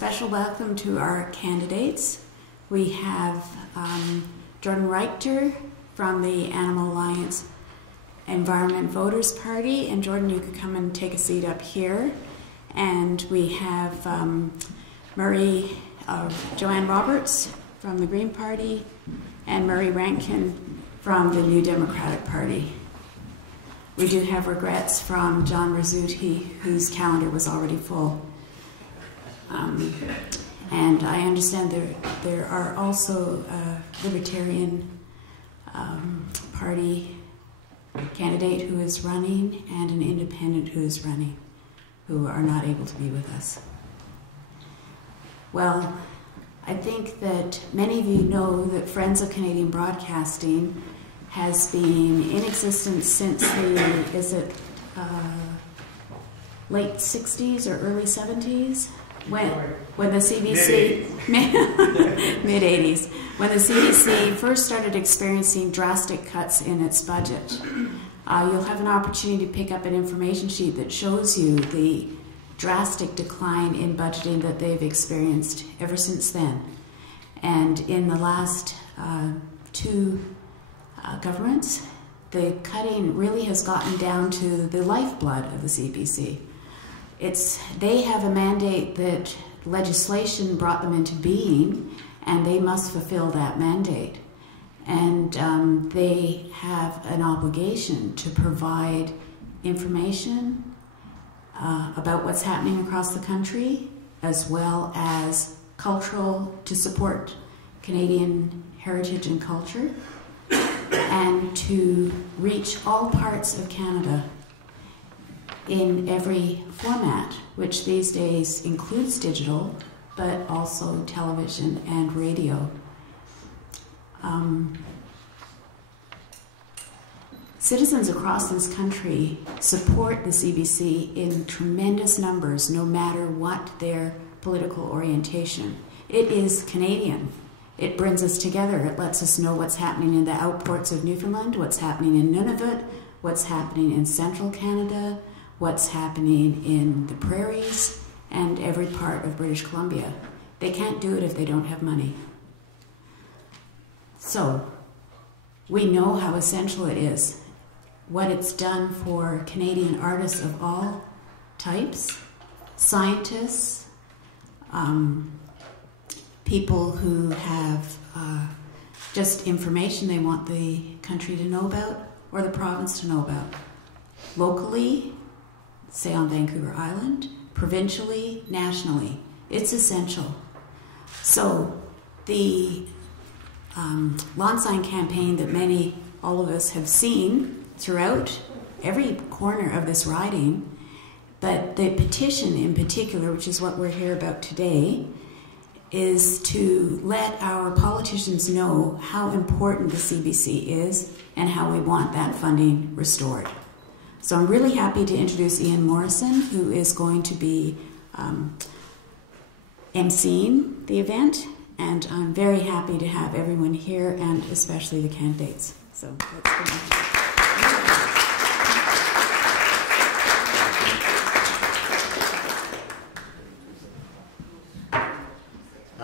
special welcome to our candidates. We have Jordan Reichter from the Animal Alliance Environment Voters Party, and Jordan, you could come and take a seat up here. And we have Joanne Roberts from the Green Party and Murray Rankin from the New Democratic Party. We do have regrets from John Rizzuti, whose calendar was already full. And I understand there are also a Libertarian Party candidate who is running and an independent who is running, who are not able to be with us. Well, I think that many of you know that Friends of Canadian Broadcasting has been in existence since the, late 60s or early 70s? When the CBC, mid-80s, when the CBC first started experiencing drastic cuts in its budget. You'll have an opportunity to pick up an information sheet that shows you the drastic decline in budgeting that they've experienced ever since then. And in the last two governments, the cutting really has gotten down to the lifeblood of the CBC. They have a mandate that legislation brought them into being, and they must fulfill that mandate. And they have an obligation to provide information about what's happening across the country, as well as to support Canadian heritage and culture, and to reach all parts of Canada in every format, which these days includes digital, but also television and radio. Citizens across this country support the CBC in tremendous numbers, no matter what their political orientation. It is Canadian. It brings us together. It lets us know what's happening in the outports of Newfoundland, what's happening in Nunavut, what's happening in central Canada, what's happening in the prairies, and every part of British Columbia. They can't do it if they don't have money. So, we know how essential it is, what it's done for Canadian artists of all types, scientists, people who have just information they want the country to know about or the province to know about. Locally, say on Vancouver Island, provincially, nationally, it's essential. So the lawn sign campaign that all of us have seen throughout every corner of this riding, but the petition in particular, which is what we're here about today, is to let our politicians know how important the CBC is and how we want that funding restored. So I'm really happy to introduce Ian Morrison, who is going to be emceeing the event, and I'm very happy to have everyone here, and especially the candidates. So let's go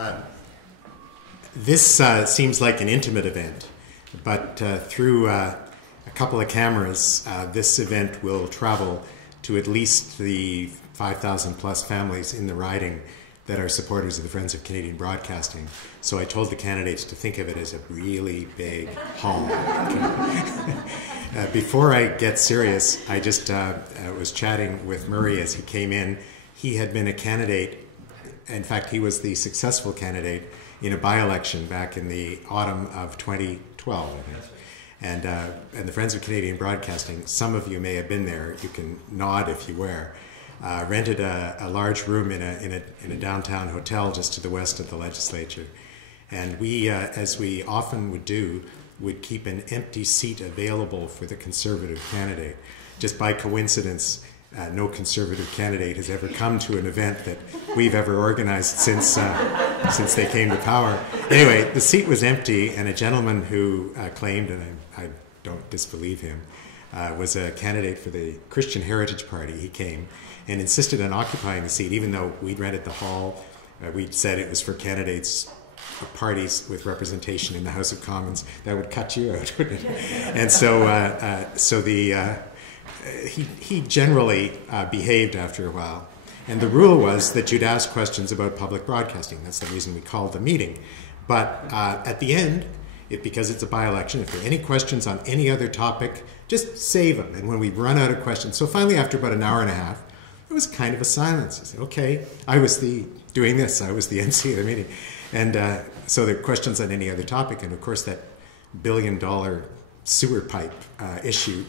on. This seems like an intimate event, but through a couple of cameras, this event will travel to at least the 5,000 plus families in the riding that are supporters of the Friends of Canadian Broadcasting. So I told the candidates to think of it as a really big hall. Before I get serious, I just was chatting with Murray as he came in. He had been a candidate. In fact, he was the successful candidate in a by-election back in the autumn of 2012, I think. And the Friends of Canadian Broadcasting, some of you may have been there, you can nod if you were, rented a large room in a downtown hotel just to the west of the legislature. And we, as we often would do, would keep an empty seat available for the Conservative candidate. Just by coincidence, no Conservative candidate has ever come to an event that we've ever organized since they came to power. Anyway, the seat was empty, and a gentleman who claimed, and I don't disbelieve him, was a candidate for the Christian Heritage Party. He came and insisted on occupying the seat, even though we'd rented the hall we said it was for candidates of parties with representation in the House of Commons. That would cut you out, wouldn't it? And so he generally behaved after a while. And the rule was that you'd ask questions about public broadcasting. That's the reason we called the meeting. But at the end, because it's a by-election, if there are any questions on any other topic, just save them. And when we run out of questions, so finally after about an hour and a half, it was kind of a silence. I said, okay, I was doing this. I was the MC of the meeting. And so there are questions on any other topic. And of course, that billion-dollar sewer pipe issue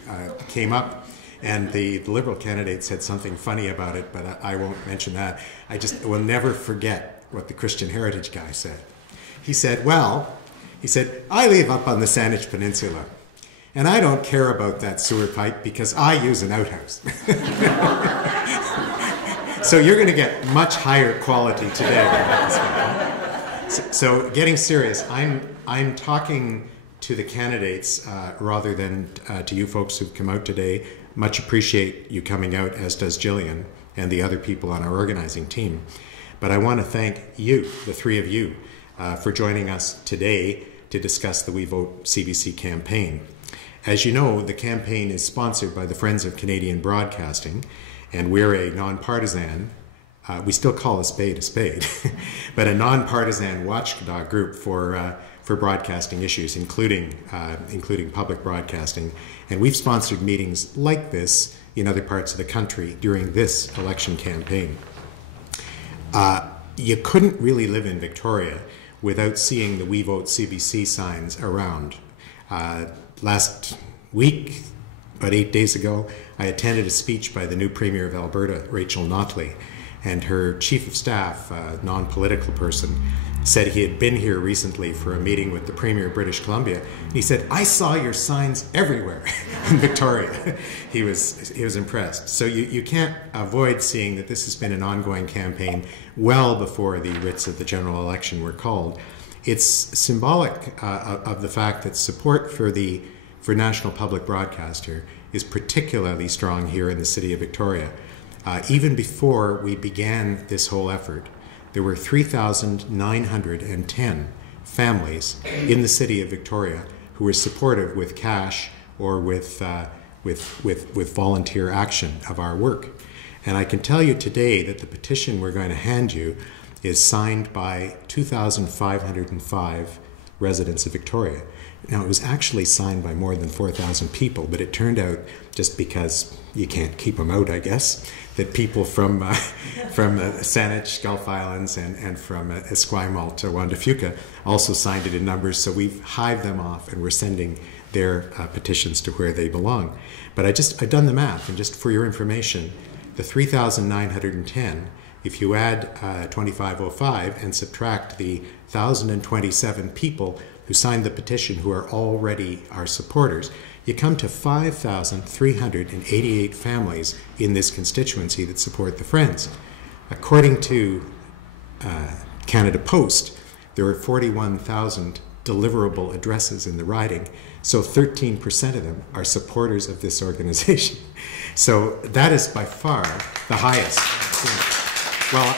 came up. And the Liberal candidate said something funny about it, but I won't mention that. I will never forget what the Christian Heritage guy said. He said, I live up on the Saanich Peninsula, and I don't care about that sewer pipe because I use an outhouse. So you're going to get much higher quality today. So getting serious, I'm talking to the candidates rather than to you folks who've come out today. Much appreciate you coming out, as does Gillian and the other people on our organizing team. But I want to thank you, the three of you, for joining us today to discuss the We Vote CBC campaign. As you know, the campaign is sponsored by the Friends of Canadian Broadcasting, and we're a nonpartisan, we still call a spade, but a nonpartisan watchdog group for broadcasting issues, including public broadcasting. And we've sponsored meetings like this in other parts of the country during this election campaign. You couldn't really live in Victoria without seeing the We Vote CBC signs around. Last week, about 8 days ago, I attended a speech by the new Premier of Alberta, Rachel Notley, and her Chief of Staff, a non-political person, said he had been here recently for a meeting with the Premier of British Columbia. And he said, I saw your signs everywhere in Victoria. He was impressed. So you can't avoid seeing that this has been an ongoing campaign well before the writs of the general election were called. It's symbolic of the fact that support for national public broadcaster is particularly strong here in the city of Victoria. Even before we began this whole effort, there were 3,910 families in the city of Victoria who were supportive with cash or with volunteer action of our work. And I can tell you today that the petition we're going to hand you is signed by 2,505 residents of Victoria. Now, it was actually signed by more than 4,000 people, but it turned out, just because you can't keep them out, I guess, that people from Saanich, Gulf Islands, and from Esquimalt to Juan de Fuca also signed it in numbers, so we've hived them off and we're sending their petitions to where they belong. But I've done the math, and just for your information, the 3,910, if you add 2,505 and subtract the 1,027 people who signed the petition who are already our supporters, you come to 5,388 families in this constituency that support the Friends. According to Canada Post, there are 41,000 deliverable addresses in the riding, so 13% of them are supporters of this organization. So that is by far the highest. Well,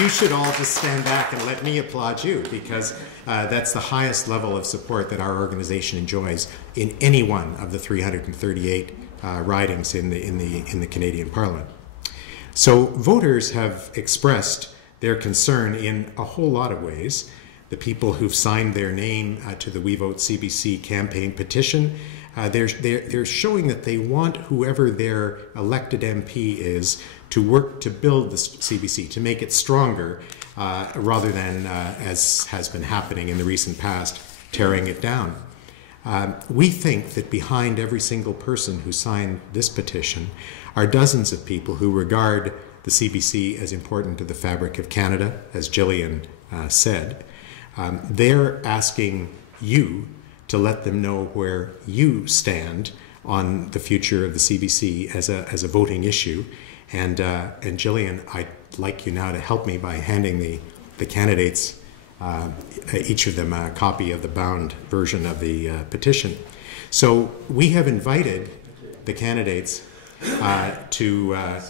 you should all just stand back and let me applaud you, because that's the highest level of support that our organization enjoys in any one of the 338 ridings in the Canadian Parliament. So voters have expressed their concern in a whole lot of ways. The people who've signed their name to the We Vote CBC campaign petition, they're showing that they want whoever their elected MP is to work to build the CBC, to make it stronger, rather than, as has been happening in the recent past, tearing it down. We think that behind every single person who signed this petition are dozens of people who regard the CBC as important to the fabric of Canada, as Gillian said. They're asking you to let them know where you stand on the future of the CBC as a voting issue. And Gillian, I'd like you now to help me by handing the candidates, each of them a copy of the bound version of the petition. So we have invited the candidates to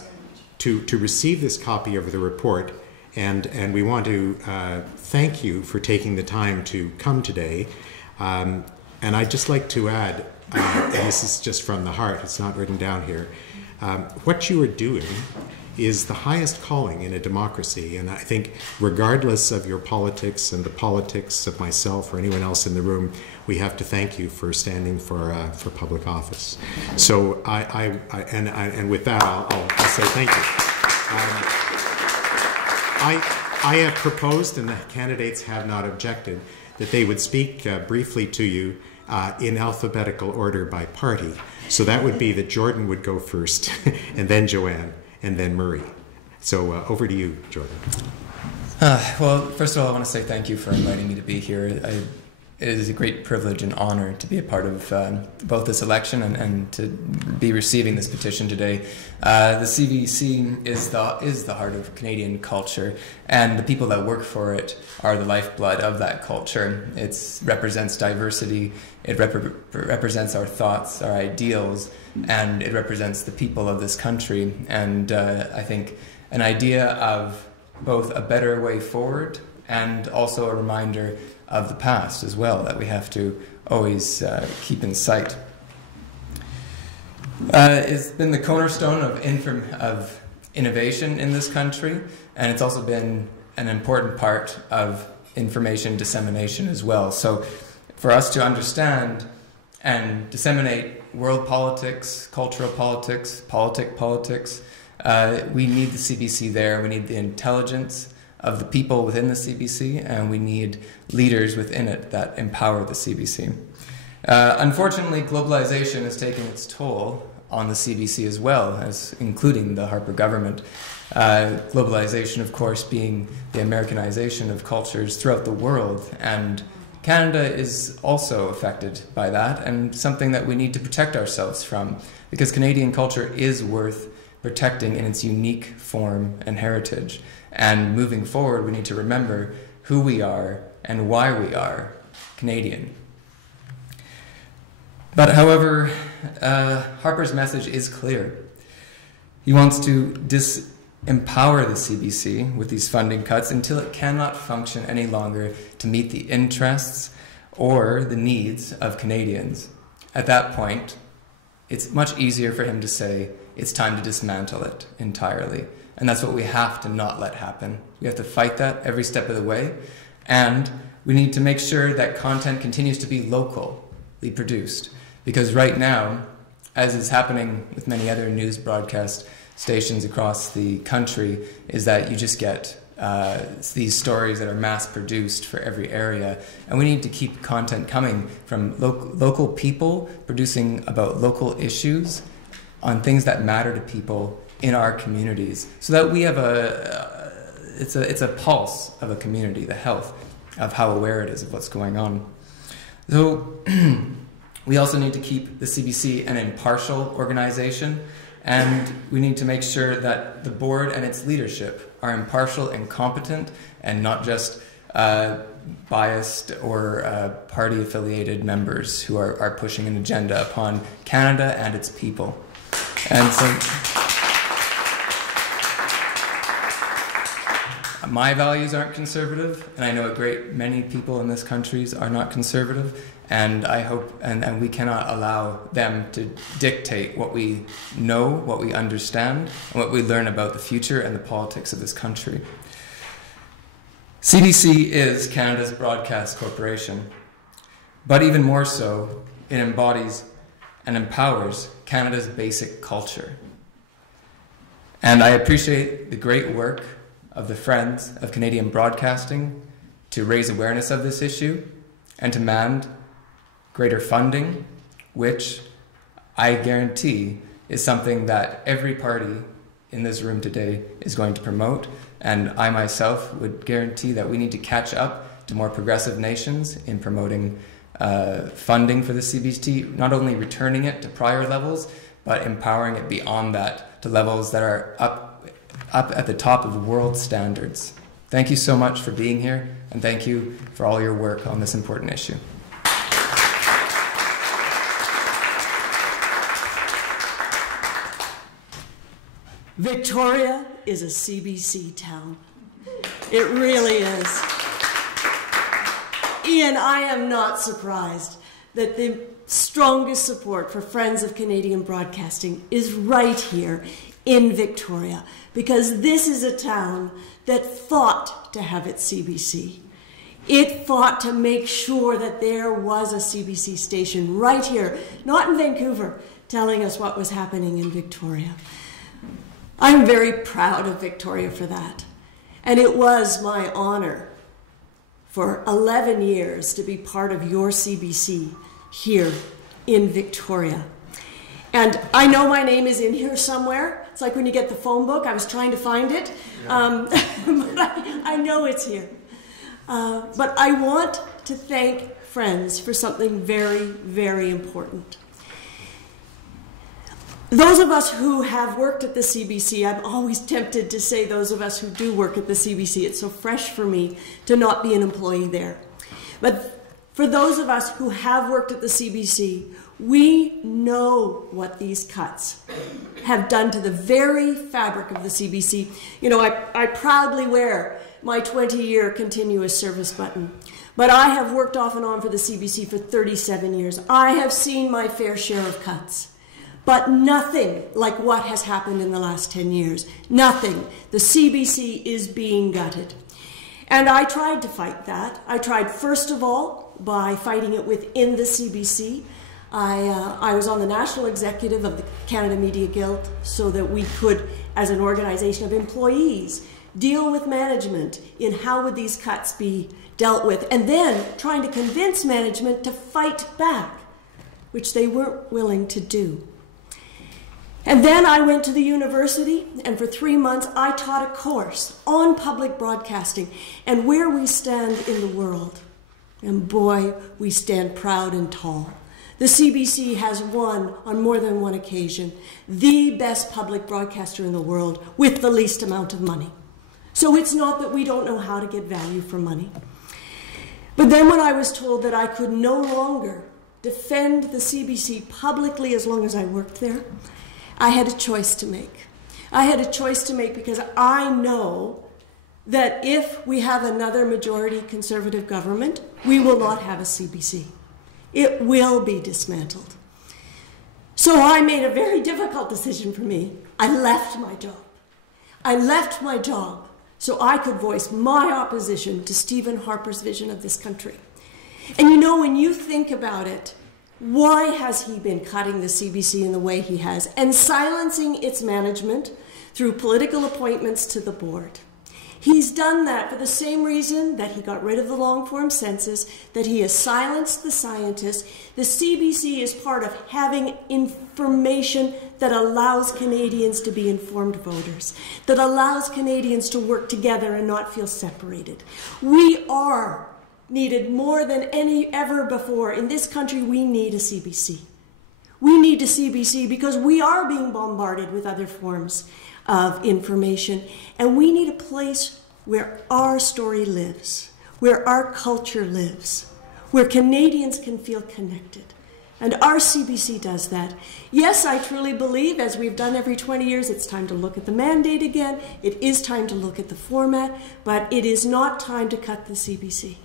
receive this copy of the report And we want to thank you for taking the time to come today. And I'd just like to add, and this is just from the heart, it's not written down here, what you are doing is the highest calling in a democracy. And I think regardless of your politics and the politics of myself or anyone else in the room, we have to thank you for standing for public office. So and with that, I'll say thank you. I have proposed, and the candidates have not objected, that they would speak briefly to you in alphabetical order by party. So that would be that Jordan would go first, and then Joanne, and then Murray. So over to you, Jordan. Well, first of all, I want to say thank you for inviting me to be here. It is a great privilege and honor to be a part of both this election and to be receiving this petition today. The CBC is the heart of Canadian culture, and the people that work for it are the lifeblood of that culture. It represents diversity, it represents our thoughts, our ideals, and it represents the people of this country. And I think an idea of both a better way forward and also a reminder of the past as well that we have to always keep in sight. It's been the cornerstone of innovation in this country, and it's also been an important part of information dissemination as well. So for us to understand and disseminate world politics, cultural politics, politics, we need the CBC there. We need the intelligence of the people within the CBC, and we need leaders within it that empower the CBC. Unfortunately, globalization has taken its toll on the CBC as well, as including the Harper government. Globalization, of course, being the Americanization of cultures throughout the world, and Canada is also affected by that, and something that we need to protect ourselves from, because Canadian culture is worth protecting in its unique form and heritage. And moving forward, we need to remember who we are and why we are Canadian. But however, Harper's message is clear. He wants to disempower the CBC with these funding cuts until it cannot function any longer to meet the interests or the needs of Canadians. At that point, it's much easier for him to say it's time to dismantle it entirely. And that's what we have to not let happen. We have to fight that every step of the way. And we need to make sure that content continues to be locally produced. Because right now, as is happening with many other news broadcast stations across the country, is that you just get these stories that are mass produced for every area. And we need to keep content coming from local people producing about local issues on things that matter to people in our communities, so that we have it's a pulse of a community, the health of how aware it is of what's going on. So we also need to keep the CBC an impartial organization, and we need to make sure that the board and its leadership are impartial and competent, and not just biased or party-affiliated members who are pushing an agenda upon Canada and its people. And so my values aren't conservative, and I know a great many people in this country are not conservative, and I hope, and we cannot allow them to dictate what we know, what we understand, and what we learn about the future and the politics of this country. CBC is Canada's broadcast corporation, but even more so, it embodies and empowers Canada's basic culture. And I appreciate the great work of the Friends of Canadian Broadcasting to raise awareness of this issue and to demand greater funding, which I guarantee is something that every party in this room today is going to promote. And I myself would guarantee that we need to catch up to more progressive nations in promoting funding for the CBC, not only returning it to prior levels, but empowering it beyond that to levels that are up at the top of world standards. Thank you so much for being here, and thank you for all your work on this important issue. Victoria is a CBC town. It really is. Ian, I am not surprised that the strongest support for Friends of Canadian Broadcasting is right here in Victoria, because this is a town that fought to have its CBC. It fought to make sure that there was a CBC station right here, not in Vancouver, telling us what was happening in Victoria. I'm very proud of Victoria for that. And it was my honor for 11 years to be part of your CBC here in Victoria. And I know my name is in here somewhere. It's like when you get the phone book. I was trying to find it. But I know it's here. But I want to thank Friends for something very, very important. Those of us who have worked at the CBC, I'm always tempted to say those of us who do work at the CBC, it's so fresh for me to not be an employee there. But for those of us who have worked at the CBC, we know what these cuts have done to the very fabric of the CBC. You know, I proudly wear my 20-year continuous service button, but I have worked off and on for the CBC for 37 years. I have seen my fair share of cuts. But nothing like what has happened in the last 10 years. Nothing. The CBC is being gutted. And I tried to fight that. I tried, first of all, by fighting it within the CBC. I was on the national executive of the Canada Media Guild so that we could, as an organization of employees, deal with management in how would these cuts be dealt with, and then trying to convince management to fight back, which they weren't willing to do. And then I went to the university, and for 3 months I taught a course on public broadcasting and where we stand in the world. And boy, we stand proud and tall. The CBC has won on more than one occasion the best public broadcaster in the world with the least amount of money. So it's not that we don't know how to get value for money. But then when I was told that I could no longer defend the CBC publicly as long as I worked there, I had a choice to make. I had a choice to make because I know that if we have another majority Conservative government, we will not have a CBC. It will be dismantled. So I made a very difficult decision for me. I left my job. I left my job so I could voice my opposition to Stephen Harper's vision of this country. And you know, when you think about it, why has he been cutting the CBC in the way he has and silencing its management through political appointments to the board? He's done that for the same reason that he got rid of the long-form census, that he has silenced the scientists. The CBC is part of having information that allows Canadians to be informed voters, that allows Canadians to work together and not feel separated. We are needed more than any ever before. In this country, we need a CBC. We need a CBC because we are being bombarded with other forms of information, and we need a place where our story lives, where our culture lives, where Canadians can feel connected. And our CBC does that. Yes, I truly believe, as we've done every 20 years, it's time to look at the mandate again. It is time to look at the format, but it is not time to cut the CBC.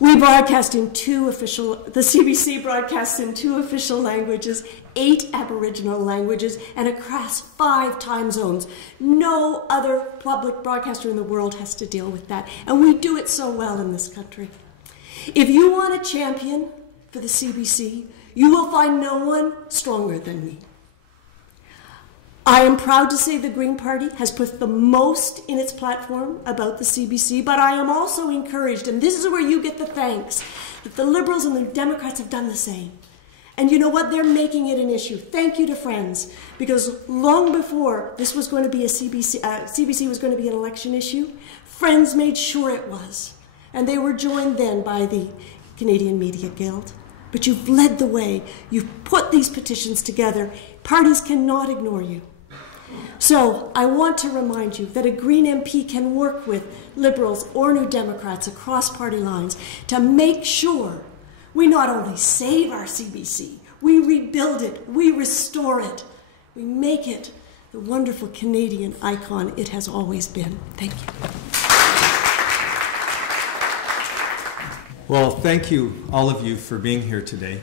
We broadcast in the CBC broadcasts in 2 official languages, 8 Aboriginal languages, and across 5 time zones. No other public broadcaster in the world has to deal with that, and we do it so well in this country. If you want a champion for the CBC, you will find no one stronger than me. I am proud to say the Green Party has put the most in its platform about the CBC, but I am also encouraged, and this is where you get the thanks, that the Liberals and the Democrats have done the same. And you know what? They're making it an issue. Thank you to Friends, because long before this was going to be a CBC was going to be an election issue, Friends made sure it was. And they were joined then by the Canadian Media Guild. But you've led the way. You've put these petitions together. Parties cannot ignore you. So I want to remind you that a Green MP can work with Liberals or New Democrats across party lines to make sure we not only save our CBC, we rebuild it, we restore it, we make it the wonderful Canadian icon it has always been. Thank you. Well, thank you, all of you, for being here today.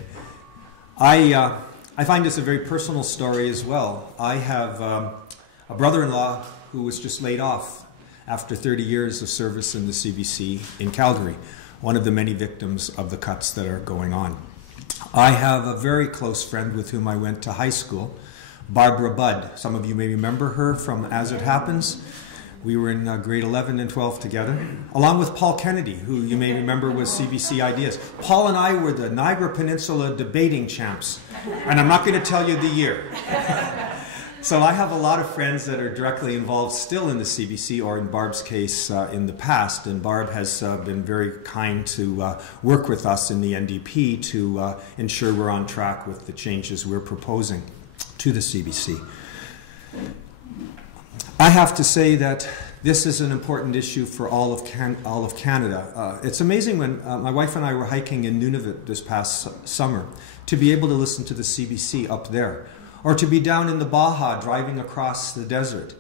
I find this a very personal story as well. I have a brother-in-law who was just laid off after 30 years of service in the CBC in Calgary, one of the many victims of the cuts that are going on. I have a very close friend with whom I went to high school, Barbara Budd. Some of you may remember her from As It Happens. We were in grade 11 and 12 together, along with Paul Kennedy, who you may remember was CBC Ideas. Paul and I were the Niagara Peninsula debating champs, and I'm not going to tell you the year. So I have a lot of friends that are directly involved still in the CBC, or in Barb's case, in the past, and Barb has been very kind to work with us in the NDP to ensure we're on track with the changes we're proposing to the CBC. I have to say that this is an important issue for all of Canada. It's amazing when my wife and I were hiking in Nunavut this past summer to be able to listen to the CBC up there, or to be down in the Baja driving across the desert,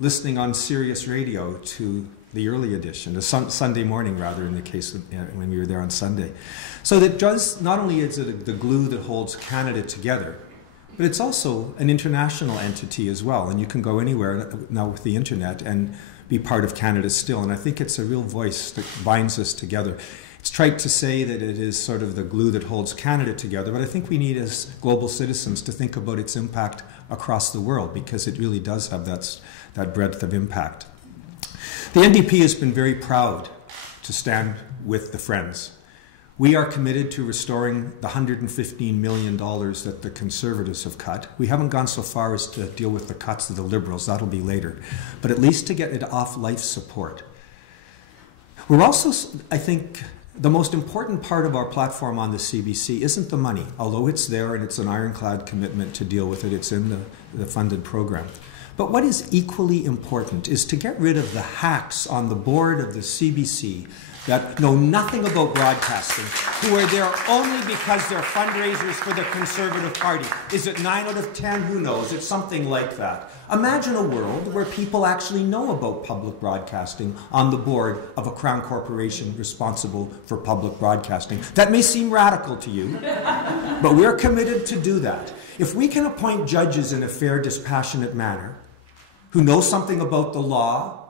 listening on Sirius Radio to the early edition, the Sunday morning rather, in the case of, when we were there on Sunday. So that does, not only is it the glue that holds Canada together, but it's also an international entity as well, and you can go anywhere now with the internet and be part of Canada still, and I think it's a real voice that binds us together. It's trite to say that it is sort of the glue that holds Canada together, but I think we need, as global citizens, to think about its impact across the world, because it really does have that breadth of impact. The NDP has been very proud to stand with the Friends. We are committed to restoring the $115 million that the Conservatives have cut. We haven't gone so far as to deal with the cuts of the Liberals. That'll be later. But at least to get it off life support. We're also, I think, the most important part of our platform on the CBC isn't the money, although it's there and it's an ironclad commitment to deal with it. It's in the funded program. But what is equally important is to get rid of the hacks on the board of the CBC that know nothing about broadcasting, who are there only because they're fundraisers for the Conservative Party. Is it 9 out of 10? Who knows? It's something like that. Imagine a world where people actually know about public broadcasting on the board of a Crown corporation responsible for public broadcasting. That may seem radical to you, but we're committed to do that. If we can appoint judges in a fair, dispassionate manner, who know something about the law,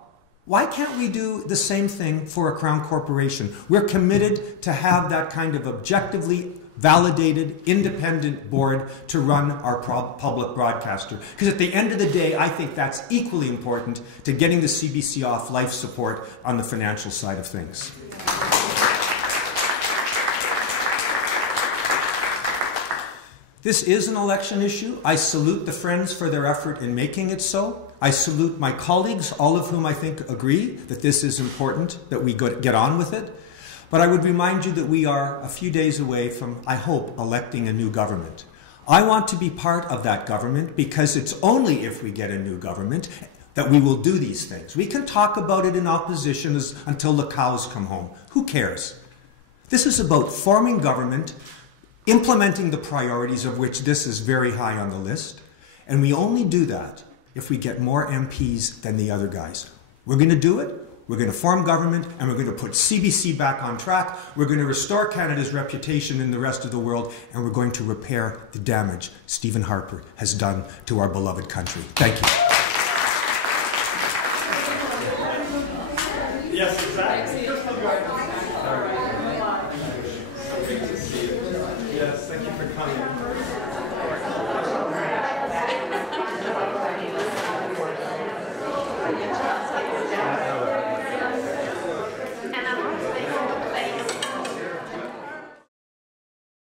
why can't we do the same thing for a Crown corporation? We're committed to have that kind of objectively validated, independent board to run our public broadcaster. Because at the end of the day, I think that's equally important to getting the CBC off life support on the financial side of things. This is an election issue. I salute the Friends for their effort in making it so. I salute my colleagues, all of whom I think agree that this is important, that we get on with it. But I would remind you that we are a few days away from, I hope, electing a new government. I want to be part of that government because it's only if we get a new government that we will do these things. We can talk about it in opposition until the cows come home. Who cares? This is about forming government, implementing the priorities of which this is very high on the list, and we only do that if we get more MPs than the other guys. We're going to do it, we're going to form government, and we're going to put CBC back on track, we're going to restore Canada's reputation in the rest of the world, and we're going to repair the damage Stephen Harper has done to our beloved country. Thank you. Yes, exactly. Yes, thank you for coming.